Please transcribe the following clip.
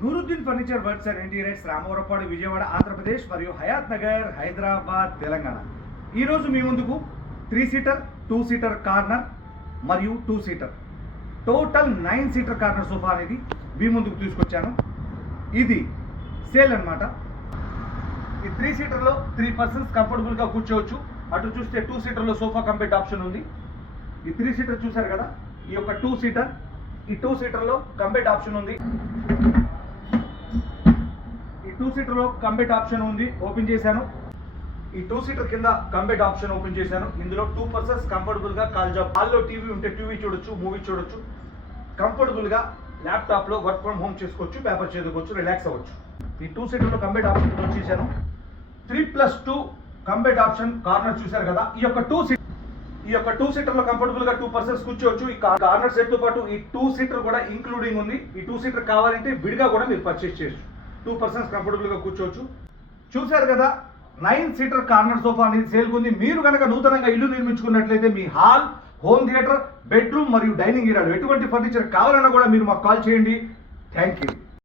Nooruddin furniture works and interiors, Ramavarapadu, Vijayawada, Andhra Pradesh మరియు హయాత్ నగర్, హైదరాబాద్, తెలంగాణ. ఈరోజు మీ ముందుకు 3 సీటర్, 2 సీటర్ కార్నర్ మరియు 2 seater total 9 seater corner sofa అనేది మీ ముందుకు తీసుకొచ్చాను. ఇది సేల్ అన్నమాట. ఈ 3 సీటర్లో 3 పర్సన్స్ కంఫర్టబుల్గా కూర్చోవచ్చు. అటు చూస్తే 2 సీటర్లో సోఫా కంప్లీట్ ఆప్షన్ ఉంది. ఈ 3 సీటర్ చూసారు కదా, ఈ యొక్క 2 సీటర్, ఈ 2 సీటర్లో కంప్లీట్ ఆప్షన్ ఉంది. ఈ 2 సీటర్లో కంప్లీట్ ఆప్షన్ ఉంది. ఓపెన్ చేశాను. ఈ 2 సీటర్ కింద కంప్లీట్ ఆప్షన్ ఓపెన్ చేశాను. ఇందులో 2 పర్సన్స్ కంఫర్టబుల్గా హాల్లో టీవీ ఉంటే టీవీ చూడొచ్చు, మూవీ చూడొచ్చు. కంఫర్టబుల్గా ల్యాప్టాప్లో వర్క్ ఫ్రమ్ హోమ్ చేసుకోవచ్చు, పేపర్ చదువుకోవచ్చు, రిలాక్స్ అవ్వచ్చు. ఈ 2 సీటర్లో కంప్లీట్ ఆప్షన్ వచ్చేసాను. 3+2 కంప్లీట్ ఆప్షన్ కార్నర్ చూశారు కదా. ఈ యొక్క 2 సీటర్లో కంఫర్టబుల్గా 2 పర్సన్స్ కూర్చోవచ్చు. ఈ కార్నర్ సెట్ తో పాటు ఈ 2 సీటర్ కూడా ఇంక్లూడింగ్ ఉంది. ఈ 2 సీటర్ కావాలంటే విడిగా కూడా మీరు పర్చేస్ చేయొచ్చు. 2 పర్సన్స్ కంఫర్టబుల్గా కూర్చోవచ్చు. చూశారు కదా, 9 సీటర్ కార్నర్ సోఫా అనేది సేల్ ఉంది. మీరు కనుక నూతనంగా ఇల్లు నిర్మించుకున్నట్లయితే మీ హాల్, హోమ్ థియేటర్, బెడ్రూమ్ మరియు డైనింగ్ ఏరియాలో ఎటువంటి ఫర్నిచర్ కావాలన్నా కూడా మీరు మాకు కాల్ చేయండి. Thank you.